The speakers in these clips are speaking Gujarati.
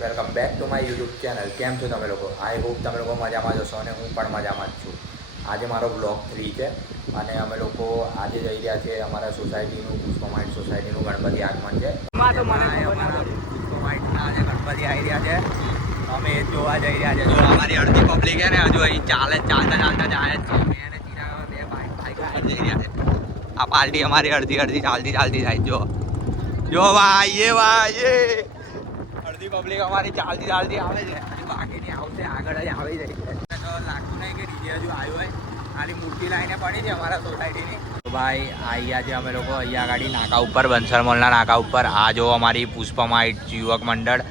Welcome back to my YouTube channel. કેમ છો તમે લોકો? આઈ હોપ તમે લોકો મજામાં જશો અને હું પણ મજામાં જ છું. આજે મારો બ્લોગ 3 છે અને અમે લોકો આજે જઈ રહ્યા છીએ અમારા સોસાયટીનું પુષ્પમાઇટ સોસાયટીનું ગણપતિ આગમન છે. અમારા પુષ્પમાઇટના આજે ગણપતિ આવી રહ્યા છે. અમે એ જોવા જઈ રહ્યા છે. જો અમારી અડધી પબ્લિક છે ને હજુ અહીં ચાલતા જાય છે. અને ચિરાગ બે બાઇક જઈ રહ્યા છે. આ પાર્ટી અમારી અડધી ચાલતી જાય. જો ભાઈ એ અડધી પબ્લિક અમારી ચાલતી આવે છે. બાકીની આવશે આગળ જ આવી રહી છે. તો લાગતું નહીં કે ડીજે હજુ આવ્યું હોય. ખાલી મૂર્તિ લાઈને પડી છે અમારા સોસાયટીની. તો ભાઈ આવ્યા છે અમે લોકો અહીંયા ગાડી નાકા ઉપર, બંસર મોલના નાકા ઉપર. આ જો અમારી પુષ્પમાઇટ યુવક મંડળ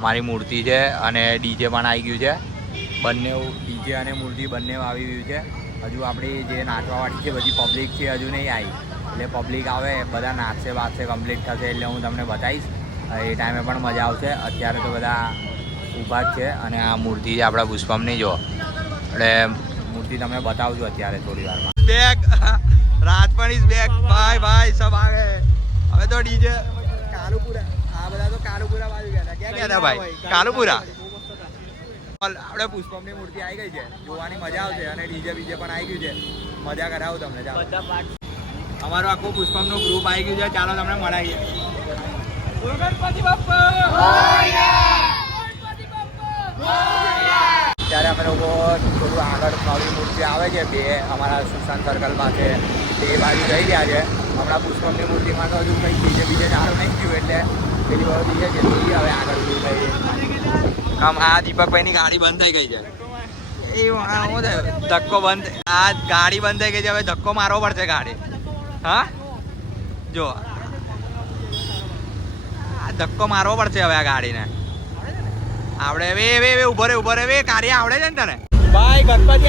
અમારી મૂર્તિ છે અને ડીજે પણ આવી ગયું છે. બંને ડીજે અને મૂર્તિ બંને આવી ગયું છે. હજુ આપણી જે નાચવાવાળી છે બધી પબ્લિક છે હજુ નહીં આવી. એટલે પબ્લિક આવે બધા નાચશે કમ્પ્લીટ થશે એટલે હું તમને બતાવીશ. એ ટાઈમે પણ મજા આવશે. અત્યારે તો બધા ઊભા જ છે અને આ મૂર્તિ છે આપણા પુષ્પમની. જો એટલે મૂર્તિ તમને બતાવજો અત્યારે થોડી વારમાં. બેગ રાજપણ ઇઝ બેક. ભાઈ સબ આ ગયે. હવે તો ડીજે કાલુપુરા, આ બધા તો કાલુપુરા બાજુ ગયા હતા. ક્યાં ગયા હતા ભાઈ? કાલુપુરા. આપણે પુષ્પમની મૂર્તિ આવી ગઈ છે. જોવાની મજા આવશે અને ડીજે બીજે પણ આવી ગયું છે. મજા કરાવું તમને. ચાલો અમારું આખું પુષ્પમનું ગ્રુપ આવી ગયું છે. ચાલો તમને મળાવીએ. ગણપતિ બાપ્પા ત્યારે અમે લોકો થોડું આગળ નવી મૂર્તિ આવે છે બે અમારા સુશાંત સર્કલ પાસે તે બાજુ જઈ રહ્યા છે. હમણાં પુષ્પમની મૂર્તિમાં તો હજુ કંઈ બીજે ચાલુ નહીં થયું એટલે પેલી બાજુ બીજે જલ્દી હવે આગળ શું થઈ આમ. આ દીપકભાઈની ગાડી બંધ થઈ ગઈ છે. એ ધક્કો બંધ, આ ગાડી બંધ થઈ ગઈ છે. હવે ધક્કો મારવો પડશે ગાડી. હા જો ધક્કો મારવો પડશે હવે આ ગાડીને. આવડે વે ઉભો રે વે કાર્ય આવડે છે ને તને? ભાઈ ગણપતિ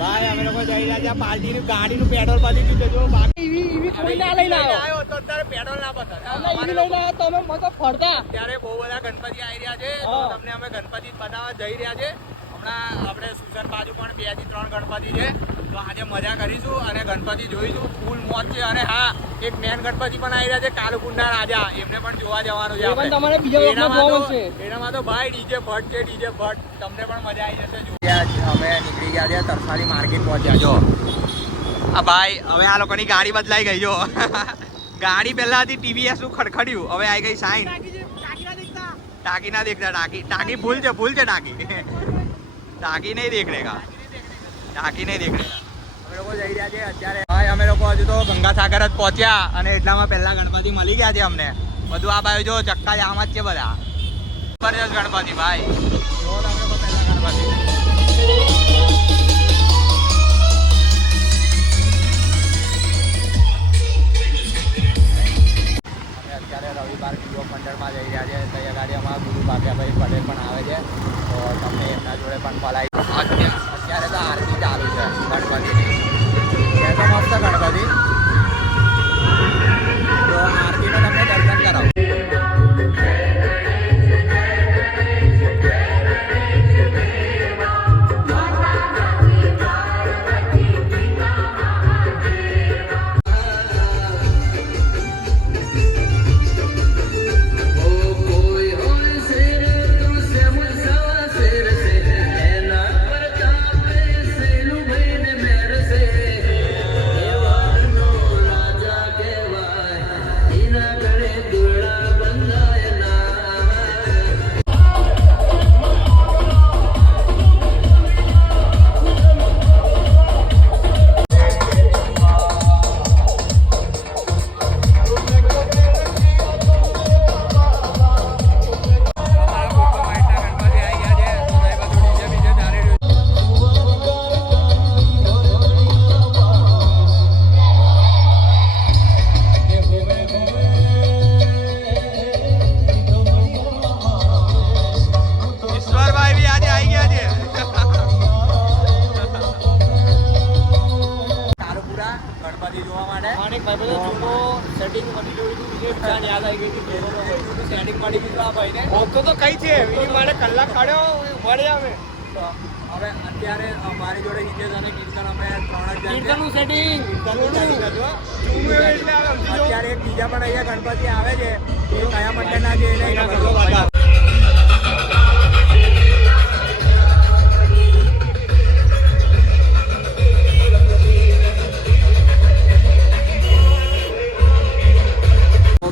ભાઈ અમે લોકો જઈ રહ્યા છે પાર્ટીની ગાડીનું પેટ્રોલ પાછી પીધો. જો બાકી કોઈ ના લઈને આવ્યો તો અત્યારે પેટ્રોલ ના પતા તમે મતો ફરતા. ત્યારે બહુ બધા ગણપતિ આવી રહ્યા છે. તો તમને અમે ગણપતિ બતાવવા જઈ રહ્યા છે. હમણાં આપણે સુસન બાજુ પણ 2 થી 3 ગણપતિ છે. તો આજે મજા કરીશું અને ગણપતિ જોઈશું. ફૂલ મોજ છે. અને હા, એક મેન ગણપતિ પણ આવી રહ્યા છે કાલુકુંડા રાજા. એમને પણ જોવા જવાનું છે. એનામાં તો ભાઈ ડીજે ભટ્ટ છે. તમને પણ મજા આવી જશે. અમે નીકળી ગયા છે તરસાલી માર્કેટ પહોંચ્યા. જો આ ભાઈ હવે આ લોકોની ગાડી બદલાઈ ગઈ. જો ગાડી પહેલા હતી TVS નું ખડખડ્યું, હવે આવી ગઈ સાઈન. ટાંકી ના દેખતા. ટાંકી ફૂલ છે ટાંકી નહીં દેખને કા. અમે લોકો જઈ રહ્યા છે અત્યારે. ભાઈ અમે લોકો હજુ તો ગંગાસાગર જ પહોંચ્યા અને એટલામાં પહેલા ગણપતિ મળી ગયા છે અમને. બધું આ બાજુ જો ચક્કા જામ જ છે બધા. જબરજસ્ત ગણપતિ ભાઈ. જો તમે લોકો પહેલા ગણપતિ અત્યારે રવિવાર યુવક મંડળમાં જઈ રહ્યા છે. ત્યાં ગાડી અમારા ગુરુ બાપિયાભાઈ પટેલ પણ આવે છે. તો તમને એમના જોડે પણ પલાય. અત્યારે તો આરતી ચાલુ છે ગણપતિની. ત્યાં તો મસ્ત ગણપતિ. તો આરતીનો તમને દર્શન કરાવો. હવે અત્યારે મારી જોડે હિતેશ અને કીર્તન અમે 3 જ કીર્તનનું સેટિંગ અત્યારે એક બીજા પણ અહીંયા ગણપતિ આવે છે એ કયા મંડળના છે એને ખબર.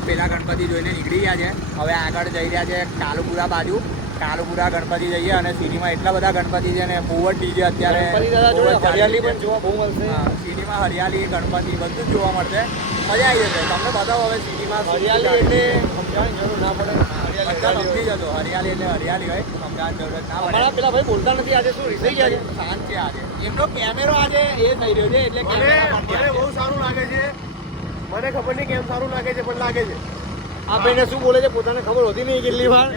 પેલા ગણપતિ જોઈને નીકળી ગયા છે. હવે આગળ જઈ રહ્યા છે કાલુપુરા બાજુ. કાલુપુરા ગણપતિ જઈએ અને સિટીમાં એટલા બધા ગણપતિ છે ને બહુ જ ડીજે અત્યારે હરિયાળી પણ જોવા બહુ મળશે. સિટીમાં હરિયાળી ગણપતિ બધું જ જોવા મળશે. મજા આવી જશે. તમને બતાવો હવે સિટીમાં હરિયાળી એટલે સમજાવવાની જરૂર ના પડે. બધા સમજી જતો હરિયાળી એટલે હરિયાળી હોય સમજાવવાની જરૂરત ના પડે. અમારા પેલા ભાઈ બોલતા નથી આજે શું રીસાઈ ગયા છે. શાંત છે આજે. એમનો કેમેરો આજે એ થઈ રહ્યો છે એટલે મને બહુ સારું લાગે છે. મને ખબર નહીં કેમ સારું લાગે છે પણ લાગે છે. આ ભાઈને શું બોલે છે પોતાને ખબર હોતી નહીં કેટલી વાર.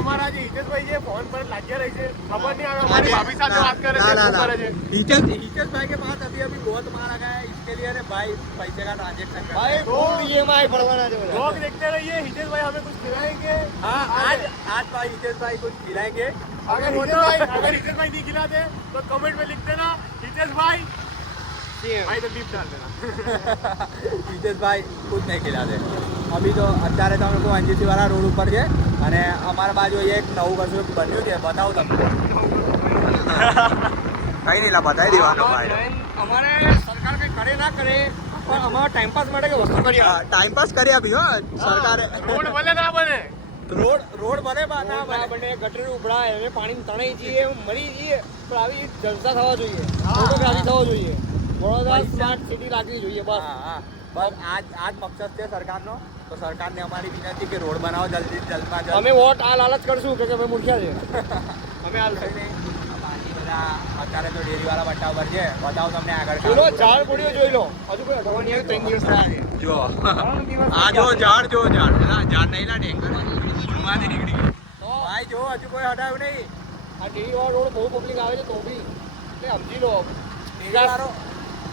અમારા જે હિતેશભાઈ છે ફોન પર લાગ્યા રહે છે. ખબર નહીં આવે અમારી ભાભી સાથે વાત કરે છે શું કરે છે. हितेश भाई के पास अभी बहुत मार आ गया है इसके लिए अरे भाई पैसे का ट्रांजेक्शन भाई खूब EMI पड़वाना है. लोग देखते रहिए हितेश भाई हमें कुछ खिलाएंगे. हाँ आज भाई हितेश भाई कुछ खिलाएंगे. अगर हितेश भाई नहीं खिलाते तो कमेंट में लिख देना हितेश भाई भाई तो बीप डाल देना. हितेश भाई कुछ नहीं खिलाते. अभी तो અત્યારે તો અમે લોકો NGC વાળા રોડ ઉપર છે અને અમારા બાજુ એક નવું કશું બન્યું છે બતાવું તમને. કઈ નહીં લા બતાવી દેવાનો ભાઈ. અમારે સરકાર કઈ કરે ના કરે પણ અમારા ટાઈમ પાસ માટે કે વસ્તુ કરી ટાઈમ પાસ કરી આપી હો સરકારે. રોડ ભલે ના બને રોડ બને ના બને ગટર ઉભરાય અને પાણી તણાઈ જઈએ મરી જઈએ પણ આવી જલસા થવા જોઈએ ફોટોગ્રાફી થવા જોઈએ. વડોદરા સ્માર્ટ સિટી લાગવી જોઈએ બસ. હા બસ આજ મકસદ છે સરકારનો. તો સરકારને અમારી વિનંતી કે રોડ બનાવો જલ્દી જલ્દમાં જલ્દ. અમે વોટ આ લાલચ કરશું કે અમે મૂર્ખ્યા છે. અમે હાલ અત્યારે તો ડેરીવાળા બટ્ટા ઉપર છે બતાવો તમને આગળ. જોઈ લો ઝાડ પડ્યો જોઈ લો હજુ કોઈ અઠવાડિયું નહીં 3 દિવસ થયા છે. જો આ જો ઝાડ ઝાડ નહીં લા ટેન્કર જુમાથી નીકળી ગયો તો ભાઈ જો હજુ કોઈ હટાવ્યું નહીં. આ ડેરીવાળો રોડ બહુ પબ્લિક આવે છે તો બી એટલે સમજી લો. ડેરીવાળો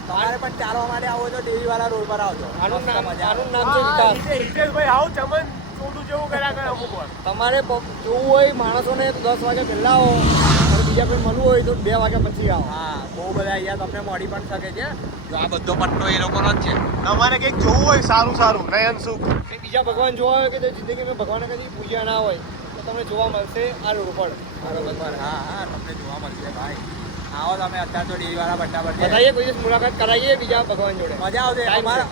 તમારે પણ ચાલવા માટે આવો તો ડેરીવાળા રોડ પર આવજો. આનું નામ છે વિકાસ. હિતેશભાઈ આવો ચમન ચોટું જેવું કર્યા કરે અમુક વાર. તમારે જોવું હોય માણસોને તો 10 વાગે પહેલા આવો અને બીજા કોઈ મળવું હોય તો 2 વાગ્યા પછી આવો. હા બહુ બધા અહીંયા તમને મળી પણ શકે છે. તો આ બધો પટ્ટો એ લોકોનો જ છે. તમારે કંઈક જોવું હોય સારું નયન સુખ બીજા ભગવાન જોવા હોય કે જે જિંદગીમાં ભગવાને કદી પૂજ્યા ના હોય તો તમને જોવા મળશે આ રોડ પર. હા તમને જોવા મળશે ભાઈ. આવો તમે અત્યારે તો ડેરીવાળા બટ્ટા પર બતાવીએ કોઈ દિવસ મુલાકાત કરાવીએ બીજા ભગવાન જોડે. મજા આવશે.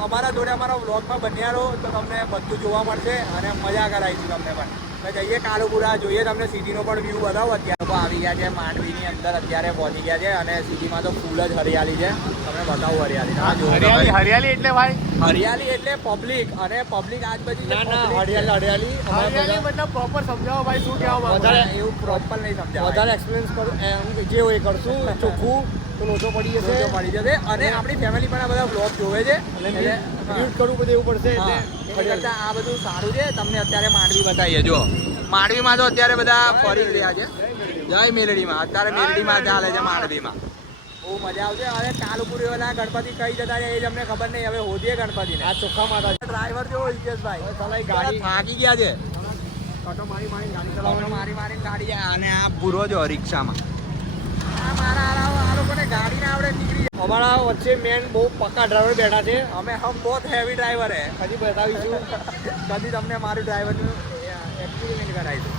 અમારા જોડે અમારા વ્લોગમાં બન્યા રહો તો તમને બધું જોવા મળશે અને મજા કરાવીશું તમને પણ. જઈએ કાલુપુરા જોઈએ તમને સિટીનો પણ વ્યૂ બતાવો. અત્યારે આવી ગયા છે માંડવીની અંદર અત્યારે પહોંચી ગયા છે અને સિટીમાં તો ફૂલ જ હરિયાળી છે. તમને બતાવું હરિયાળી. હરિયાળી એટલે ભાઈ હરિયાળી એટલે પબ્લિક અને પબ્લિક આજ બધી ના હરિયાળી મતલબ પ્રોપર સમજાવો ભાઈ શું કહેવા વધારે એવું પ્રોપર નહીં સમજાવ. વધારે એક્સપિરિયન્સ કરો જે હોય કરશું ચોખ્ખું તો લોચો પડી જશે અને આપણી ફેમિલી પણ આ બધા બ્લોગ જોવે છે એટલે મ્યુટ કરવું બધું એવું પડશે એટલે કરતા આ બધું સારું છે. તમને અત્યારે માંડવી બતાવીએ. જો માંડવીમાં તો અત્યારે બધા ફરી રહ્યા છે. જય મેલડીમાં અત્યારે મેલડીમાં ચાલે છે માંડવીમાં. બહુ મજા આવશે. હવે કાલુપુરીવાળા ગણપતિ કઈ જતા રહે એ જ અમને ખબર નહીં. હવે હોદીએ ગણપતિને. આ ચોખ્ખા માતા ડ્રાઈવર જો હિતેશભાઈ ગાડી થાકી ગયા છે. કટો મારી ગાડી મારી ગાડી અને આ પૂરો જો રિક્ષામાં આ લોકોને ગાડી ના આવડે નીકળી. અમારા વચ્ચે મેન બહુ પક્કા ડ્રાઈવર બેઠા છે. અમે હમ બહુ હેવી ડ્રાઈવર હે. કદી બતાવીશું કદી તમને મારું ડ્રાઈવરનું એક્સપેરિમેન્ટ કરાવીશું.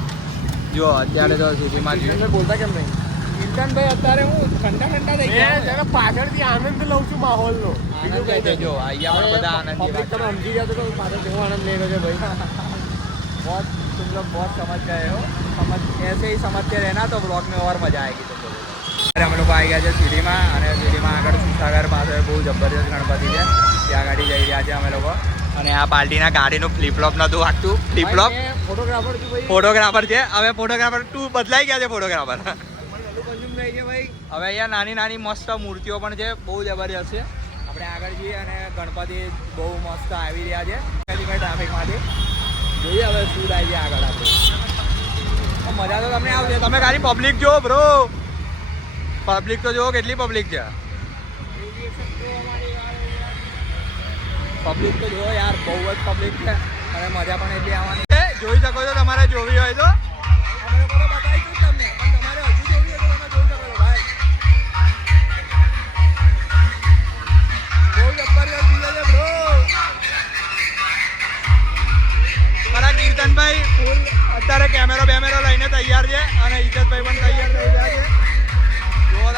જો અત્યારે તો સિટીમાં મેં બોલતા કેમ નહીં કિર્તનભાઈ અત્યારે હું ઠંડા થઈ ગયા. પાછળથી આનંદ લઉં છું માહોલનો. આનંદ લે છે. જો અહીંયા પણ બધા આનંદ પબ્લિક તમે સમજી ગયા તો પાછળ કેવો આનંદ લઈ રહ્યો છે ભાઈ. बहुत तुम लोग बहुत समझ गए हो. ऐसे ही समझते रहना तो ब्लॉग में और मजा आएगी तुम लोगों को. અમે લોકો આવી ગયા છે સિટીમાં અને સિટીમાં આગળ સુસાગર પાસે બહુ જબરજસ્ત ગણપતિ છે. ત્યાં ગાડી જઈ રહ્યા છે અમે લોકો. અને આ પાર્ટીના ગાડીનું ફ્લિપફ્લોપ નહોતું વાગતું. ફ્લિપફ્લોપ ફોટોગ્રાફર છે. હવે ફોટોગ્રાફર તું બદલાઈ ગયા છે ફોટોગ્રાફર. હવે અહીંયા નાની મસ્ત મૂર્તિઓ પણ છે. બહુ જબરજસ્ત છે. આપણે આગળ જઈએ અને ગણપતિ બહુ મસ્ત આવી રહ્યા છે ટ્રાફિકમાંથી. જોઈએ હવે શું થાય છે આગળ. આપણે મજા તો તમને આવશે. તમે ખાલી પબ્લિક જો બ્રો. પબ્લિક તો જુઓ કેટલી પબ્લિક છે. પબ્લિક તો જુઓ યાર બહુ જ પબ્લિક છે અને મજા પણ એટલી આવવાની છે. જોઈ શકો છો તમારે જોવી હોય તો અમે લોકો તો બતાવીશું તમને પણ તમારે હજુ જોવી હોય તો તમે જોઈ શકો છો. અત્યારે કેમેરો બેમેરો લઈને તૈયાર છે અને હિતેશભાઈ પણ તૈયાર થઈ ગયા છે. જુઓ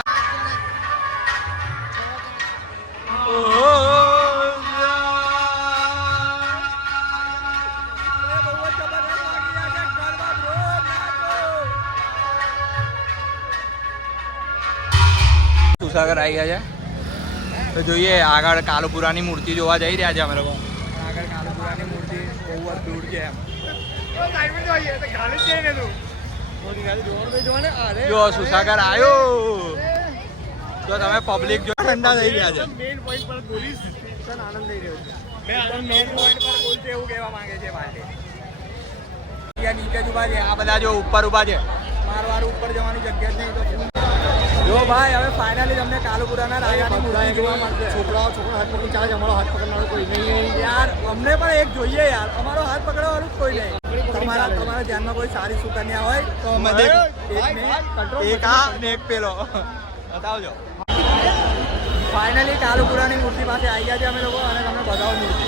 સુસાગર આવી ગયા છે તો જોઈએ આગળ કાલુપુરાની મૂર્તિ જોવા જઈ રહ્યા છે અમે લોકો. આગળ કાલુપુરાની મૂર્તિ બહુ જ દૂર છે એમ. જો સુસાગર આવ્યો તો તમે પબ્લિક જો ઠંડા થઈ ગયા છે. મેઇન પોઈન્ટ પર બોલીશ સર આનંદ લઈ રહ્યો છે. મેન પોઈન્ટ પર બોલશે એવું કહેવા માંગે છે માટે. નીચે જ ઉભા છે આ બધા જો ઉપર ઉભા છે. મારું ઉપર જવાની જગ્યા જ નહીં તો જો ભાઈ હવે ફાઇનલી તમને કાલુપુરાના રાજાની મૂર્તિ જોવા મળશે. છોકરાઓ હાથ પકડી ચાલે છે, અમારો હાથ પકડનારો કોઈ નહીં. યાર અમને પણ એક જોઈએ યાર. અમારો હાથ પકડવાનું જ કોઈ નહીં. તમારા ધ્યાનમાં કોઈ સારી સુકન્યા હોય તો અમે એક આ ને એક પેલો બતાવજો. ફાઇનલી કાલુપુરાની મૂર્તિ પાસે આવી ગયા છે અમે લોકો અને તમને બતાવો મૂર્તિ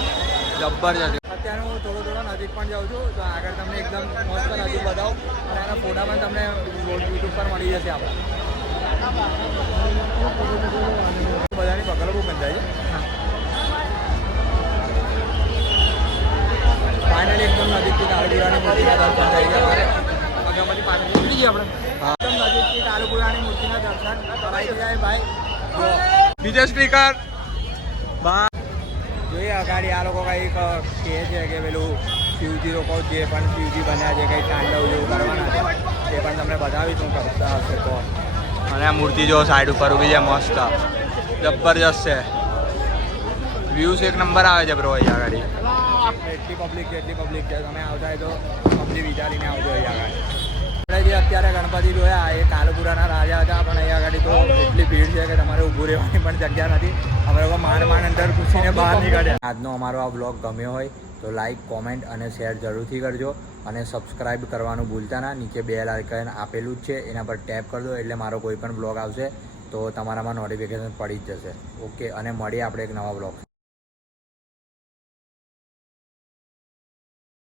જબરજસ્ત. અત્યારે હું થોડો નજીક પણ જાઉં છું તો આગળ તમને એકદમ મસ્ત નજીક બતાવો અને એના ફોટા પણ તમને યુટ્યુબ પર મળી જશે આપણે. બધાની પકડો બહુ બંધાય છે. ફાઇનલી એકદમ નજીકથી કાલુપુરાની મૂર્તિના દર્શન થઈ ગયા મારે. પછી પાછળ નીકળી જઈએ આપણે. એકદમ નજીકથી કાલુપુરાની મૂર્તિના દર્શન કરાવી જાય ભાઈ. બીજો સ્પીકર જોઈએ અગાડી આ લોકો કંઈક કહે છે કે પેલું શિવજી લોકો જે પણ શિવજી બન્યા છે કંઈક તાંડવ જેવું કરવાના છે તે પણ તમને બતાવીશું કરતા હશે તો. અને આ મૂર્તિ જો સાઈડ ઉપર ઊભી છે મસ્ત જબરજસ્ત છે. વ્યૂઝ એક નંબર આવે છે બ્રો અહીંયા આગળ. એટલી પબ્લિક છે તમે આવતા હોય તો પબ્લિક વિચારીને આવજો અહીંયા આગળ. આપણે જે અત્યારે ગણપતિ જોયા એ કાલુપુરાના રાજા હતા પણ અહીંયા આગળ તો એટલી ભીડ છે કે તમારે ઊભું રહેવાની પણ જગ્યા નથી. અમે લોકો માંડ અંદર ઘૂસીને બહાર નીકળ્યા. આજનો અમારો આ બ્લોગ ગમ્યો હોય તો લાઈક કોમેન્ટ અને શેર જરૂરથી કરજો અને સબસ્ક્રાઈબ કરવાનું ભૂલતા ના. નીચે બેલ આઇકન આપેલું જ છે એના પર ટેપ કરજો એટલે મારો કોઈ પણ બ્લોગ આવશે તો તમારામાં નોટિફિકેશન પડી જ જશે. ઓકે અને મળીએ આપણે એક નવા બ્લોગ.